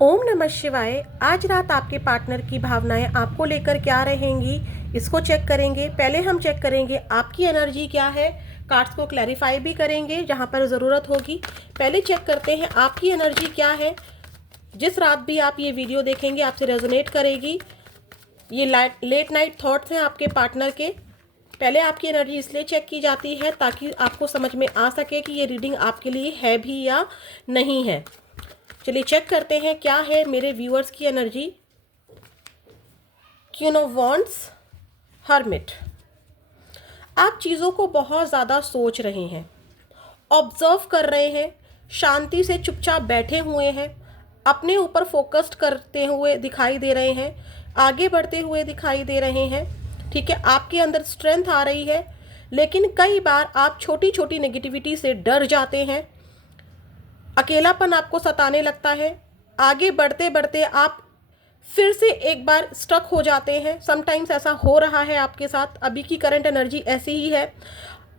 ओम नमः शिवाय। आज रात आपके पार्टनर की भावनाएं आपको लेकर क्या रहेंगी, इसको चेक करेंगे। पहले हम चेक करेंगे आपकी एनर्जी क्या है, कार्ड्स को क्लैरिफाई भी करेंगे जहां पर ज़रूरत होगी। पहले चेक करते हैं आपकी एनर्जी क्या है। जिस रात भी आप ये वीडियो देखेंगे आपसे रेजोनेट करेगी। ये लेट नाइट थॉट्स हैं आपके पार्टनर के। पहले आपकी एनर्जी इसलिए चेक की जाती है ताकि आपको समझ में आ सके कि ये रीडिंग आपके लिए है भी या नहीं है। चलिए चेक करते हैं क्या है मेरे व्यूअर्स की energy. Queen of wands, hermit. आप चीज़ों को बहुत ज़्यादा सोच रहे हैं, ऑब्जर्व कर रहे हैं, शांति से चुपचाप बैठे हुए हैं, अपने ऊपर फोकस्ड करते हुए दिखाई दे रहे हैं, आगे बढ़ते हुए दिखाई दे रहे हैं। ठीक है, आपके अंदर स्ट्रेंथ आ रही है, लेकिन कई बार आप छोटी छोटी नेगेटिविटी से डर जाते हैं। अकेलापन आपको सताने लगता है। आगे बढ़ते बढ़ते आप फिर से एक बार स्टक हो जाते हैं। समटाइम्स ऐसा हो रहा है आपके साथ। अभी की करंट एनर्जी ऐसी ही है।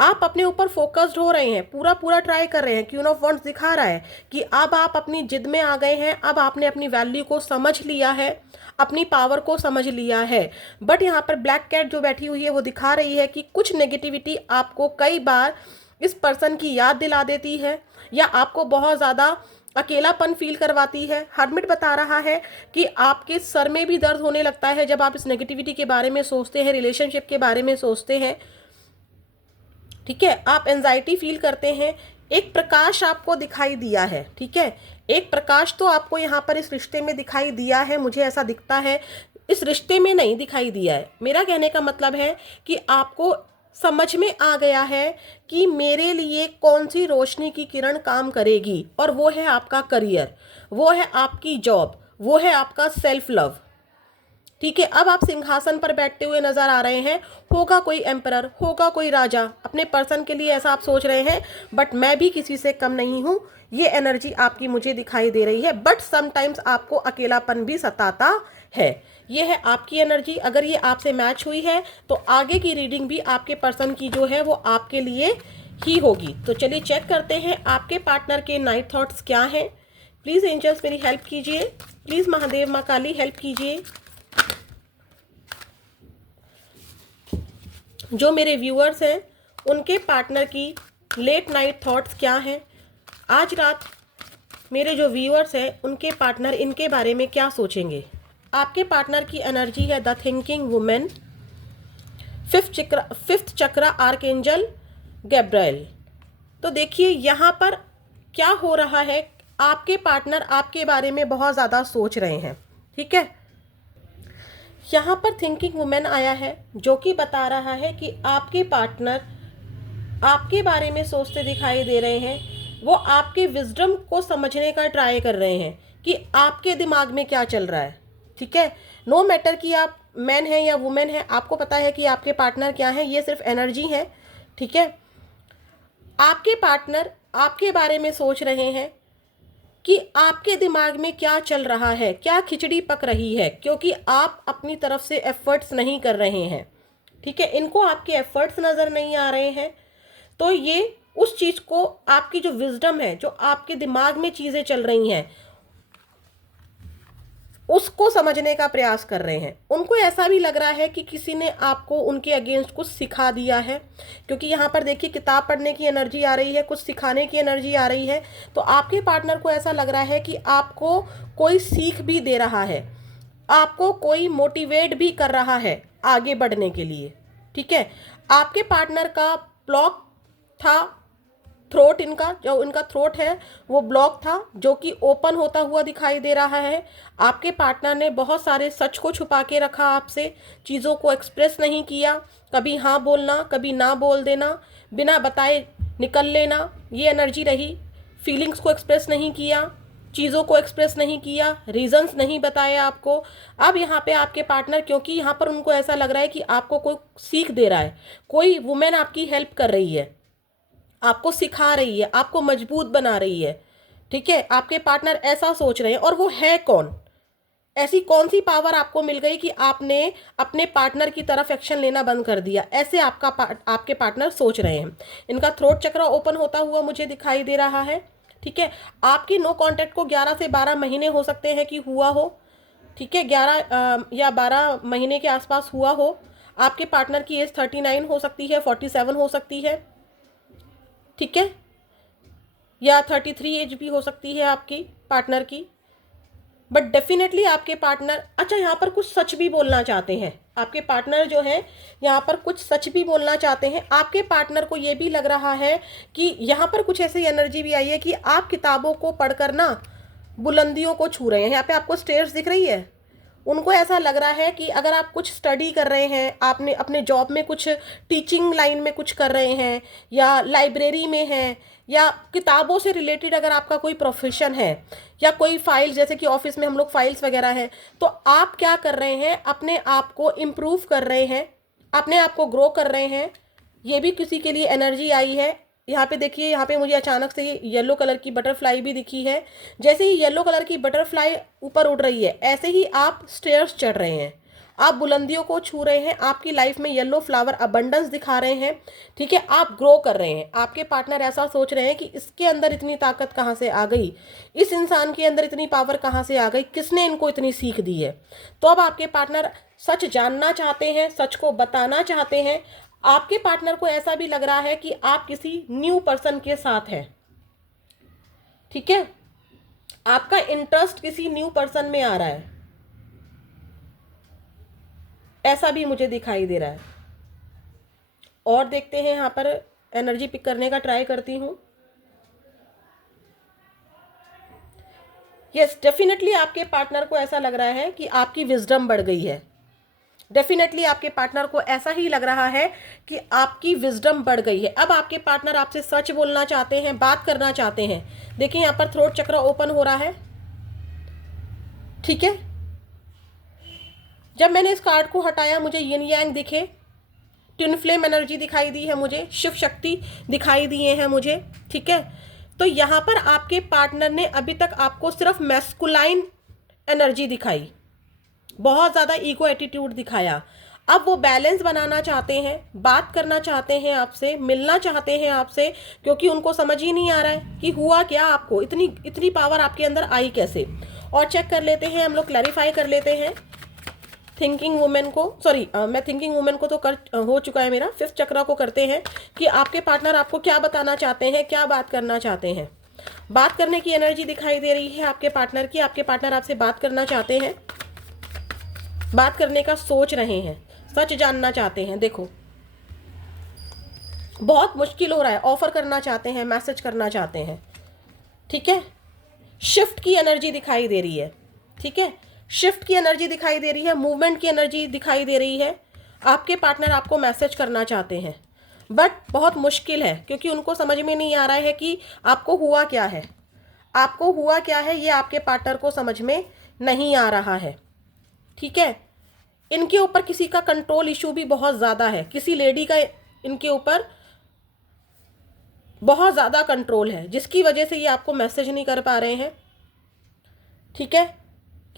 आप अपने ऊपर फोकस्ड हो रहे हैं, पूरा पूरा ट्राई कर रहे हैं। क्वीन ऑफ वॉन्ड्स दिखा रहा है कि अब आप अपनी जिद में आ गए हैं। अब आपने अपनी वैल्यू को समझ लिया है, अपनी पावर को समझ लिया है। बट यहाँ पर ब्लैक कैट जो बैठी हुई है वो दिखा रही है कि कुछ नेगेटिविटी आपको कई बार इस पर्सन की याद दिला देती है या आपको बहुत ज़्यादा अकेलापन फील करवाती है। हर्मिट बता रहा है कि आपके सर में भी दर्द होने लगता है जब आप इस नेगेटिविटी के बारे में सोचते हैं, रिलेशनशिप के बारे में सोचते हैं। ठीक है, आप एंजाइटी फील करते हैं। एक प्रकाश आपको दिखाई दिया है। ठीक है, एक प्रकाश तो आपको यहाँ पर इस रिश्ते में दिखाई दिया है, मुझे ऐसा दिखता है। इस रिश्ते में नहीं दिखाई दिया है। मेरा कहने का मतलब है कि आपको समझ में आ गया है कि मेरे लिए कौन सी रोशनी की किरण काम करेगी, और वो है आपका करियर, वो है आपकी जॉब, वो है आपका सेल्फ लव। ठीक है, अब आप सिंहासन पर बैठते हुए नजर आ रहे हैं। होगा कोई एम्परर, होगा कोई राजा। अपने पर्सन के लिए ऐसा आप सोच रहे हैं, बट मैं भी किसी से कम नहीं हूं। ये एनर्जी आपकी मुझे दिखाई दे रही है। बट समटाइम्स आपको अकेलापन भी सताता है। ये है आपकी एनर्जी। अगर ये आपसे मैच हुई है तो आगे की रीडिंग भी आपके पर्सन की जो है वो आपके लिए ही होगी। तो चलिए चेक करते हैं आपके पार्टनर के नाइट थॉट्स क्या हैं। प्लीज़ एंजल्स मेरी हेल्प कीजिए। प्लीज़ महादेव माँ काली हेल्प कीजिए। जो मेरे व्यूअर्स हैं उनके पार्टनर की लेट नाइट थॉट्स क्या हैं। आज रात मेरे जो व्यूअर्स हैं उनके पार्टनर इनके बारे में क्या सोचेंगे। आपके पार्टनर की एनर्जी है द थिंकिंग वुमेन, फिफ्थ चक्र आर्कएंजल गैब्रिएल। तो देखिए यहाँ पर क्या हो रहा है। आपके पार्टनर आपके बारे में बहुत ज़्यादा सोच रहे हैं। ठीक है, यहाँ पर थिंकिंग वुमेन आया है जो कि बता रहा है कि आपके पार्टनर आपके बारे में सोचते दिखाई दे रहे हैं। वो आपके विजडम को समझने का ट्राई कर रहे हैं कि आपके दिमाग में क्या चल रहा है। ठीक है, नो मैटर कि आप मैन हैं या वुमेन हैं, आपको पता है कि आपके पार्टनर क्या है। ये सिर्फ एनर्जी है। ठीक है, आपके पार्टनर आपके बारे में सोच रहे हैं कि आपके दिमाग में क्या चल रहा है, क्या खिचड़ी पक रही है, क्योंकि आप अपनी तरफ से एफर्ट्स नहीं कर रहे हैं। ठीक है, इनको आपके एफर्ट्स नज़र नहीं आ रहे हैं। तो ये उस चीज़ को, आपकी जो विजडम है, जो आपके दिमाग में चीज़ें चल रही हैं, उसको समझने का प्रयास कर रहे हैं। उनको ऐसा भी लग रहा है कि किसी ने आपको उनके अगेंस्ट कुछ सिखा दिया है, क्योंकि यहाँ पर देखिए किताब पढ़ने की एनर्जी आ रही है, कुछ सिखाने की एनर्जी आ रही है। तो आपके पार्टनर को ऐसा लग रहा है कि आपको कोई सीख भी दे रहा है, आपको कोई मोटिवेट भी कर रहा है आगे बढ़ने के लिए। ठीक है, आपके पार्टनर का ब्लॉक था थ्रोट, इनका जो इनका थ्रोट है वो ब्लॉक था, जो कि ओपन होता हुआ दिखाई दे रहा है। आपके पार्टनर ने बहुत सारे सच को छुपा के रखा आपसे, चीज़ों को एक्सप्रेस नहीं किया। कभी हाँ बोलना, कभी ना बोल देना, बिना बताए निकल लेना, ये एनर्जी रही। फीलिंग्स को एक्सप्रेस नहीं किया, चीज़ों को एक्सप्रेस नहीं किया, रीजंस नहीं बताए आपको। अब यहाँ पे आपके पार्टनर, क्योंकि यहाँ पर उनको ऐसा लग रहा है कि आपको कोई सीख दे रहा है, कोई वुमेन आपकी हेल्प कर रही है, आपको सिखा रही है, आपको मजबूत बना रही है। ठीक है, आपके पार्टनर ऐसा सोच रहे हैं। और वो है कौन, ऐसी कौन सी पावर आपको मिल गई कि आपने अपने पार्टनर की तरफ एक्शन लेना बंद कर दिया, ऐसे आपके पार्टनर सोच रहे हैं। इनका थ्रोट चक्र ओपन होता हुआ मुझे दिखाई दे रहा है। ठीक है, आपकी नो कांटेक्ट को 11 से 12 महीने हो सकते हैं कि हुआ हो, ठीक है, 11 या 12 महीने के आसपास हुआ हो। आपके पार्टनर की एज 39 हो सकती है, 47 हो सकती है, ठीक है, या 33 एज भी हो सकती है आपकी पार्टनर की। बट डेफिनेटली आपके पार्टनर, अच्छा यहाँ पर कुछ सच भी बोलना चाहते हैं आपके पार्टनर जो है, यहाँ पर कुछ सच भी बोलना चाहते हैं। आपके पार्टनर को ये भी लग रहा है कि यहाँ पर कुछ ऐसी एनर्जी भी आई है कि आप किताबों को पढ़कर ना बुलंदियों को छू रहे हैं। यहाँ पे आपको स्टेयर्स दिख रही है, उनको ऐसा लग रहा है कि अगर आप कुछ स्टडी कर रहे हैं, आपने अपने जॉब में कुछ टीचिंग लाइन में कुछ कर रहे हैं, या लाइब्रेरी में हैं, या किताबों से रिलेटेड अगर आपका कोई प्रोफेशन है, या कोई फाइल, जैसे कि ऑफिस में हम लोग फाइल्स वगैरह हैं, तो आप क्या कर रहे हैं, अपने आप को इम्प्रूव कर रहे हैं, अपने आप को ग्रो कर रहे हैं। ये भी किसी के लिए एनर्जी आई है। यहाँ पे देखिए, यहाँ पे मुझे अचानक से ये येलो कलर की बटरफ्लाई भी दिखी है। जैसे ही येलो कलर की बटरफ्लाई ऊपर उड़ रही है, ऐसे ही आप स्टेयर्स चढ़ रहे हैं, आप बुलंदियों को छू रहे हैं, आपकी लाइफ में येलो फ्लावर अबंडेंस दिखा रहे हैं, ठीक है, आप ग्रो कर रहे हैं। आपके पार्टनर ऐसा सोच रहे हैं कि इसके अंदर इतनी ताकत कहाँ से आ गई, इस इंसान के अंदर इतनी पावर कहाँ से आ गई, किसने इनको इतनी सीख दी है। तो अब आपके पार्टनर सच जानना चाहते हैं, सच को बताना चाहते हैं। आपके पार्टनर को ऐसा भी लग रहा है कि आप किसी न्यू पर्सन के साथ हैं, ठीक है, आपका इंटरेस्ट किसी न्यू पर्सन में आ रहा है, ऐसा भी मुझे दिखाई दे रहा है। और देखते हैं, यहाँ पर एनर्जी पिक करने का ट्राई करती हूँ। यस, डेफिनेटली आपके पार्टनर को ऐसा लग रहा है कि आपकी विजडम बढ़ गई है। डेफिनेटली आपके पार्टनर को ऐसा ही लग रहा है कि आपकी विजडम बढ़ गई है। अब आपके पार्टनर आपसे सच बोलना चाहते हैं, बात करना चाहते हैं। देखिए यहाँ पर थ्रोट चक्र ओपन हो रहा है, ठीक है। जब मैंने इस कार्ड को हटाया, मुझे यिन यांग दिखे, ट्विन फ्लेम एनर्जी दिखाई दी है मुझे, शिव शक्ति दिखाई दिए हैं मुझे, ठीक है। तो यहाँ पर आपके पार्टनर ने अभी तक आपको सिर्फ मैस्कुलाइन एनर्जी दिखाई, बहुत ज़्यादा ईगो एटीट्यूड दिखाया। अब वो बैलेंस बनाना चाहते हैं, बात करना चाहते हैं आपसे, मिलना चाहते हैं आपसे, क्योंकि उनको समझ ही नहीं आ रहा है कि हुआ क्या, आपको इतनी इतनी पावर आपके अंदर आई कैसे। और चेक कर लेते हैं हम लोग, क्लैरिफाई कर लेते हैं थिंकिंग वुमेन को, सॉरी मैं थिंकिंग वुमेन को तो कर हो चुका है मेरा, फिफ्थ चक्रा को करते हैं कि आपके पार्टनर आपको क्या बताना चाहते हैं, क्या बात करना चाहते हैं। बात करने की एनर्जी दिखाई दे रही है आपके पार्टनर की। आपके पार्टनर आपसे बात करना चाहते हैं, बात करने का सोच रहे हैं, सच जानना चाहते हैं। देखो बहुत मुश्किल हो रहा है, ऑफर करना चाहते हैं, मैसेज करना चाहते हैं, ठीक है। शिफ्ट की एनर्जी दिखाई दे रही है, ठीक है, शिफ्ट की एनर्जी दिखाई दे रही है, मूवमेंट की एनर्जी दिखाई दे रही है। आपके पार्टनर आपको मैसेज करना चाहते हैं, बट बहुत मुश्किल है, क्योंकि उनको समझ में नहीं आ रहा है कि आपको हुआ क्या है, आपको हुआ क्या है, ये आपके पार्टनर को समझ में नहीं आ रहा है, ठीक है। इनके ऊपर किसी का कंट्रोल इशू भी बहुत ज़्यादा है, किसी लेडी का इनके ऊपर बहुत ज़्यादा कंट्रोल है, जिसकी वजह से ये आपको मैसेज नहीं कर पा रहे हैं, ठीक है।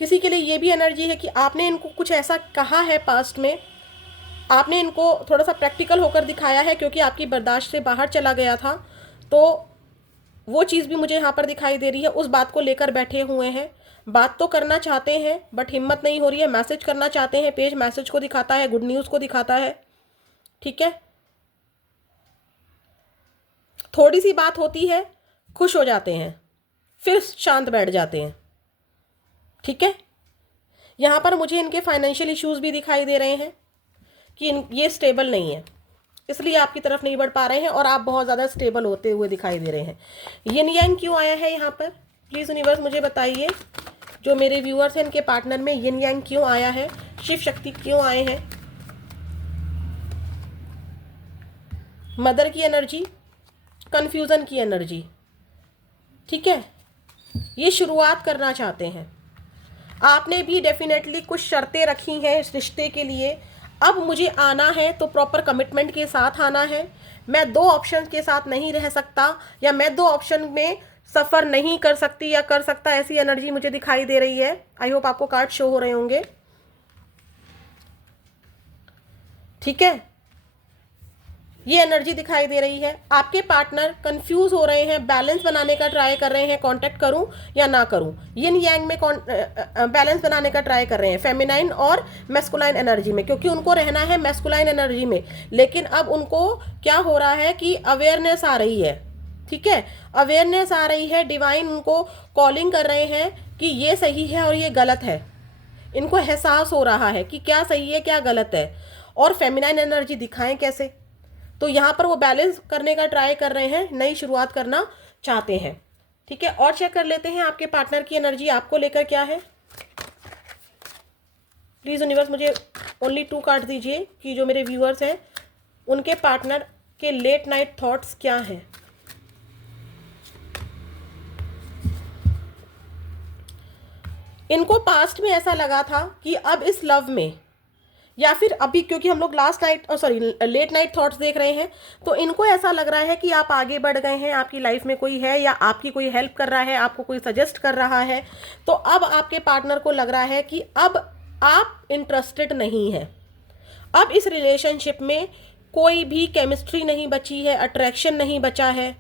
किसी के लिए ये भी एनर्जी है कि आपने इनको कुछ ऐसा कहा है पास्ट में, आपने इनको थोड़ा सा प्रैक्टिकल होकर दिखाया है, क्योंकि आपकी बर्दाश्त से बाहर चला गया था, तो वो चीज़ भी मुझे यहाँ पर दिखाई दे रही है। उस बात को लेकर बैठे हुए हैं, बात तो करना चाहते हैं बट हिम्मत नहीं हो रही है, मैसेज करना चाहते हैं, पेज मैसेज को दिखाता है, गुड न्यूज़ को दिखाता है, ठीक है। थोड़ी सी बात होती है, खुश हो जाते हैं, फिर शांत बैठ जाते हैं, ठीक है। यहाँ पर मुझे इनके फाइनेंशियल इश्यूज़ भी दिखाई दे रहे हैं कि ये स्टेबल नहीं है, इसलिए आपकी तरफ नहीं बढ़ पा रहे हैं, और आप बहुत ज़्यादा स्टेबल होते हुए दिखाई दे रहे हैं। यिन यांग क्यों आया है यहाँ पर, प्लीज़ यूनिवर्स मुझे बताइए। जो मेरे व्यूअर्स हैं, इनके पार्टनर में यिन यांग क्यों आया है, शिव शक्ति क्यों आए हैं, मदर की एनर्जी, कन्फ्यूज़न की एनर्जी, ठीक है। ये शुरुआत करना चाहते हैं, आपने भी डेफिनेटली कुछ शर्तें रखी हैं इस रिश्ते के लिए। अब मुझे आना है तो प्रॉपर कमिटमेंट के साथ आना है, मैं दो ऑप्शन के साथ नहीं रह सकता, या मैं दो ऑप्शन में सफ़र नहीं कर सकती या कर सकता, ऐसी एनर्जी मुझे दिखाई दे रही है। आई होप आपको कार्ड शो हो रहे होंगे, ठीक है। ये एनर्जी दिखाई दे रही है। आपके पार्टनर कंफ्यूज हो रहे हैं, बैलेंस बनाने का ट्राई कर रहे हैं, कांटेक्ट करूं या ना करूं, यिन यांग में बैलेंस बनाने का ट्राई कर रहे हैं, फेमिनाइन और मैस्कुलाइन एनर्जी में, क्योंकि उनको रहना है मैस्कुलाइन एनर्जी में। लेकिन अब उनको क्या हो रहा है कि अवेयरनेस आ रही है, ठीक है, अवेयरनेस आ रही है, डिवाइन उनको कॉलिंग कर रहे हैं कि ये सही है और ये गलत है। इनको एहसास हो रहा है कि क्या सही है क्या गलत है, और फेमिनाइन एनर्जी दिखाएं कैसे। तो यहाँ पर वो बैलेंस करने का ट्राई कर रहे हैं, नई शुरुआत करना चाहते हैं, ठीक है। और चेक कर लेते हैं आपके पार्टनर की एनर्जी आपको लेकर क्या है। प्लीज़ यूनिवर्स मुझे ओनली 2 कार्ड दीजिए कि जो मेरे व्यूअर्स हैं उनके पार्टनर के लेट नाइट थॉट्स क्या हैं। इनको पास्ट में ऐसा लगा था कि अब इस लव में, या फिर अभी, क्योंकि हम लोग लेट नाइट थॉट्स देख रहे हैं, तो इनको ऐसा लग रहा है कि आप आगे बढ़ गए हैं, आपकी लाइफ में कोई है या आपकी कोई हेल्प कर रहा है, आपको कोई सजेस्ट कर रहा है। तो अब आपके पार्टनर को लग रहा है कि अब आप इंटरेस्टेड नहीं हैं, अब इस रिलेशनशिप में कोई भी केमिस्ट्री नहीं बची है, अट्रैक्शन नहीं बचा है,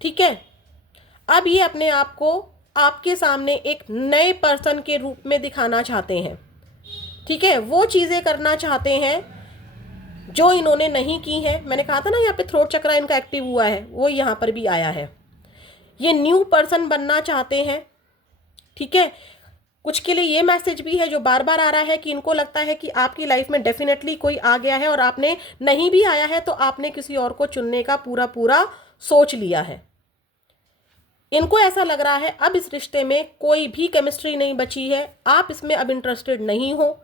ठीक है। अब ये अपने आप को आपके सामने एक नए पर्सन के रूप में दिखाना चाहते हैं, ठीक है। वो चीज़ें करना चाहते हैं जो इन्होंने नहीं की हैं। मैंने कहा था ना यहाँ पे थ्रोट चक्रा इनका एक्टिव हुआ है, वो यहाँ पर भी आया है। ये न्यू पर्सन बनना चाहते हैं, ठीक है। कुछ के लिए ये मैसेज भी है जो बार बार आ रहा है कि इनको लगता है कि आपकी लाइफ में डेफिनेटली कोई आ गया है, और आपने नहीं भी आया है तो आपने किसी और को चुनने का पूरा पूरा सोच लिया है। इनको ऐसा लग रहा है अब इस रिश्ते में कोई भी केमिस्ट्री नहीं बची है, आप इसमें अब इंटरेस्टेड नहीं हो,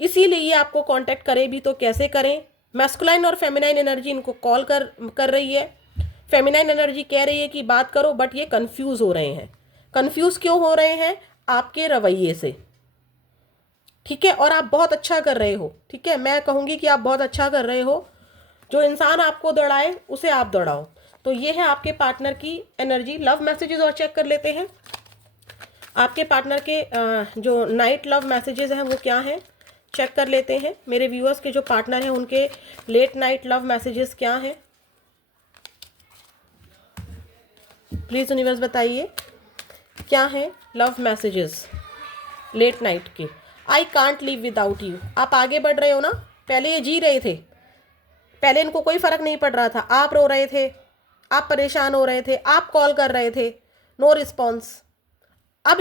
इसीलिए ये आपको कांटेक्ट करे भी तो कैसे करें। मैस्कुलाइन और फेमिनाइन एनर्जी इनको कॉल कर रही है। फेमिनाइन एनर्जी कह रही है कि बात करो, बट ये कंफ्यूज हो रहे हैं। कंफ्यूज क्यों हो रहे हैं? आपके रवैये से, ठीक है। और आप बहुत अच्छा कर रहे हो, ठीक है, मैं कहूँगी कि आप बहुत अच्छा कर रहे हो। जो इंसान आपको दौड़ाए उसे आप दौड़ाओ। तो ये है आपके पार्टनर की एनर्जी। लव मैसेजेस और चेक कर लेते हैं। आपके पार्टनर के जो नाइट लव मैसेजेस हैं वो क्या हैं, चेक कर लेते हैं। मेरे व्यूअर्स के जो पार्टनर हैं उनके लेट नाइट लव मैसेजेस क्या हैं, प्लीज़ यूनिवर्स बताइए क्या है लव मैसेजेस लेट नाइट के। I can't live without you. आप आगे बढ़ रहे हो ना, पहले ये जी रहे थे, पहले इनको कोई फर्क नहीं पड़ रहा था, आप रो रहे थे, आप परेशान हो रहे थे, आप कॉल कर रहे थे, नो रिस्पॉन्स। अब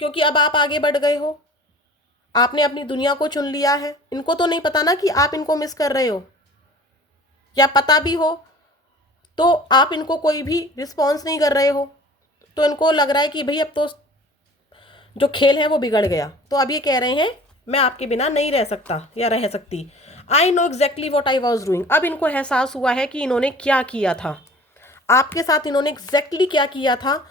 क्योंकि अब आप आगे बढ़ गए हो, आपने अपनी दुनिया को चुन लिया है। इनको तो नहीं पता ना कि आप इनको मिस कर रहे हो, या पता भी हो तो आप इनको कोई भी रिस्पॉन्स नहीं कर रहे हो। तो इनको लग रहा है कि भाई अब तो जो खेल है वो बिगड़ गया। तो अब ये कह रहे हैं मैं आपके बिना नहीं रह सकता या रह सकती। I know exactly what I was doing. अब इनको एहसास हुआ है कि इन्होंने क्या किया था, आपके साथ इन्होंने एग्जैक्टली क्या किया था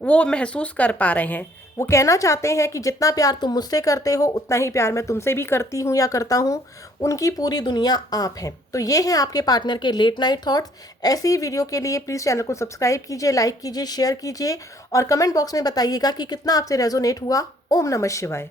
वो महसूस कर पा रहे हैं। वो कहना चाहते हैं कि जितना प्यार तुम मुझसे करते हो उतना ही प्यार मैं तुमसे भी करती हूँ या करता हूँ। उनकी पूरी दुनिया आप हैं। तो ये हैं आपके पार्टनर के लेट नाइट थॉट्स। ऐसी ही वीडियो के लिए प्लीज़ चैनल को सब्सक्राइब कीजिए, लाइक कीजिए, शेयर कीजिए और कमेंट बॉक्स में बताइएगा कि कितना आपसे रेजोनेट हुआ। ओम नमः शिवाय।